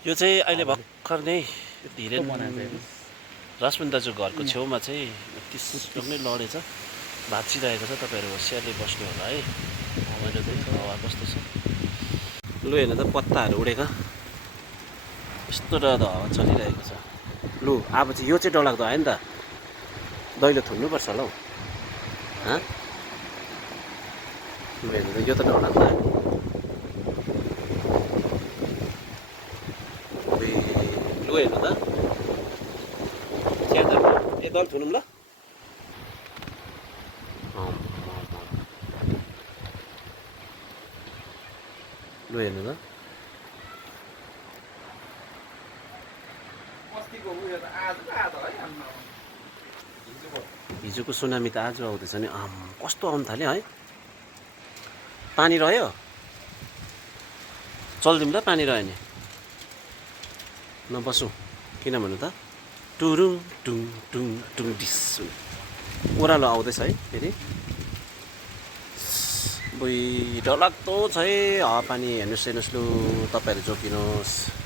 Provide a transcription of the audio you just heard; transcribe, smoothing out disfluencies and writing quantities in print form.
यो चाहिँ अहिले भर्खर नै धिरेन रश्मिन दाजु घरको छेउमा चाहिँ 30 रुख नै लडेछ, भाँचिरहेको छ। तपाईँहरू होसियारले बस्नु होला है। मैले चाहिँ हावा कस्तो छ लु हेर्नु त, पत्ताहरू उडेको यस्तो डरलाग्दो हावा चलिरहेको छ। लु अब चाहिँ यो चाहिँ डरलाग्दो आयो नि त, दैलो थुन्नुपर्छ होला हौ। लु हेर्नु त, यो त डरलाग्दो आयो। लु हेर्नु त, ए दल थुनौँ ल। लु हेर्नु त, हिजोको सुनामी त आज आउँदैछ नि। कस्तो आउनु थाल्यो है। पानी रह्यो, चल्दिउँ ल। पानी रह्यो नि नबसौँ, किन भन्नु त, टुरुङ टुङ टुङ टुङ डिस ओह्रालो आउँदैछ है फेरि। बुई डरलाग्दो छ है हावापानी। हेर्नुहोस् हेर्नुहोस् लु, तपाईँहरू जोगिनुहोस्।